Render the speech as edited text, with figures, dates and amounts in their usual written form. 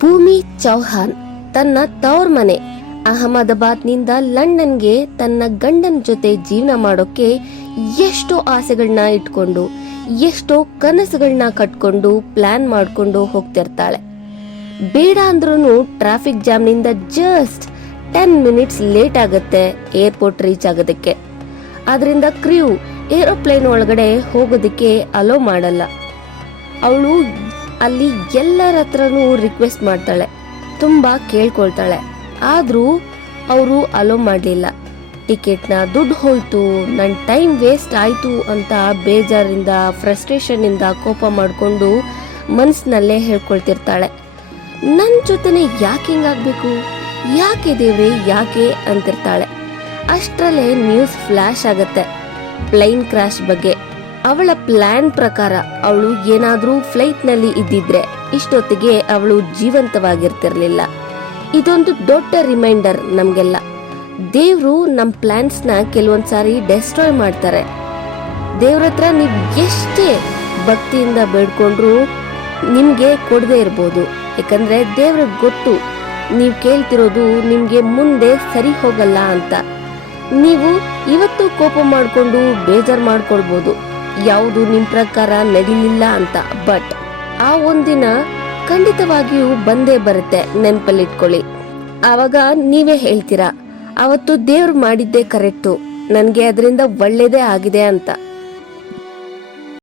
ಭೂಮಿ ಚೌಹಾನ್ ತನ್ನ ತವರ್ ಮನೆ ಅಹಮದಾಬಾದ್ನಿಂದ ಲಂಡನ್ಗೆ ತನ್ನ ಗಂಡನ ಜೊತೆ ಜೀವನ ಮಾಡೋಕೆ ಎಷ್ಟೋ ಆಸೆಗಳನ್ನ ಇಟ್ಕೊಂಡು ಎಷ್ಟೋ ಕನಸುಗಳನ್ನ ಕಟ್ಕೊಂಡು ಪ್ಲಾನ್ ಮಾಡ್ಕೊಂಡು ಹೋಗ್ತಿರ್ತಾಳೆ. ಬೇಡ ಅಂದ್ರೂ ಟ್ರಾಫಿಕ್ ಜಾಮ್ನಿಂದ ಜಸ್ಟ್ 10 ಮಿನಿಟ್ಸ್ ಲೇಟ್ ಆಗತ್ತೆ ಏರ್ಪೋರ್ಟ್ ರೀಚ್ ಆಗೋದಕ್ಕೆ. ಆದ್ರಿಂದ ಕ್ರ್ಯೂ ಏರೋಪ್ಲೇನ್ ಒಳಗಡೆ ಹೋಗೋದಕ್ಕೆ ಅಲೋ ಮಾಡಲ್ಲ. ಅವಳು ಅಲ್ಲಿ ಎಲ್ಲರ ಹತ್ರನೂ ರಿಕ್ವೆಸ್ಟ್ ಮಾಡ್ತಾಳೆ, ತುಂಬಾ ಕೇಳ್ಕೊಳ್ತಾಳೆ. ಆದ್ರೂ ಅವರು ಅಲೋ ಮಾಡಲಿಲ್ಲ. ಟಿಕೆಟ್ನ ದುಡ್ಡು ಹೋಯ್ತು, ನನ್ನ ಟೈಮ್ ವೇಸ್ಟ್ ಆಯ್ತು ಅಂತ ಬೇಜಾರಿಂದ ಫ್ರಸ್ಟ್ರೇಷನ್ ಇಂದ ಕೋಪ ಮಾಡ್ಕೊಂಡು ಮನ್ಸಿನಲ್ಲೇ ಹೇಳ್ಕೊಳ್ತಿರ್ತಾಳೆ. ನನ್ನ ಜೊತೆನೆ ಯಾಕೆ ಹಿಂಗಾಗ್ಬೇಕು, ಯಾಕೆ ದೇವ್ರೆ ಯಾಕೆ ಅಂತಿರ್ತಾಳೆ. ಅಷ್ಟರಲ್ಲೇ ನ್ಯೂಸ್ ಫ್ಲಾಶ್ ಆಗತ್ತೆ ಪ್ಲೈನ್ ಕ್ರಾಶ್ ಬಗ್ಗೆ. ಅವಳ ಪ್ಲಾನ್ ಪ್ರಕಾರ ಅವಳು ಏನಾದ್ರೂ ಫ್ಲೈಟ್ ನಲ್ಲಿ ಇದ್ದಿದ್ರೆ ಇಷ್ಟೊತ್ತಿಗೆ ಅವಳು ಜೀವಂತವಾಗಿರ್ತಿರ್ಲಿಲ್ಲ. ಇದೊಂದು ದೊಡ್ಡ ರಿಮೈಂಡರ್ ನಮ್ಗೆಲ್ಲ. ದೇವ್ರು ನಮ್ ಪ್ಲಾನ್ಸ್ ನ ಕೆಲವೊಂದ್ಸಾರಿ ಡೆಸ್ಟ್ರಾಯ್ ಮಾಡ್ತಾರೆ. ದೇವ್ರ ಹತ್ರ ನೀವ್ ಎಷ್ಟೇ ಭಕ್ತಿಯಿಂದ ಬೇಡ್ಕೊಂಡ್ರು ನಿಮ್ಗೆ ಕೊಡದೆ ಇರ್ಬೋದು. ಯಾಕಂದ್ರೆ ದೇವ್ರಿಗೆ ಗೊತ್ತು ನೀವ್ ಕೇಳ್ತಿರೋದು ನಿಮ್ಗೆ ಮುಂದೆ ಸರಿ ಹೋಗಲ್ಲ ಅಂತ. ನೀವು ಇವತ್ತು ಕೋಪ ಮಾಡ್ಕೊಂಡು ಬೇಜಾರ್ ಮಾಡ್ಕೊಳ್ಬೋದು ಯಾವುದು ನಿಮ್ ಪ್ರಕಾರ ನಡಿಲಿಲ್ಲ ಅಂತ. ಬಟ್ ಆ ಒಂದಿನ ಖಂಡಿತವಾಗಿಯೂ ಬಂದೇ ಬರುತ್ತೆ, ನೆನ್ಪಲ್ಲಿಟ್ಕೊಳ್ಳಿ. ಆವಾಗ ನೀವೇ ಹೇಳ್ತೀರಾ ಅವತ್ತು ದೇವ್ರು ಮಾಡಿದ್ದೇ ಕರೆಕ್ಟು, ನನ್ಗೆ ಅದರಿಂದ ಒಳ್ಳೇದೇ ಆಗಿದೆ ಅಂತ.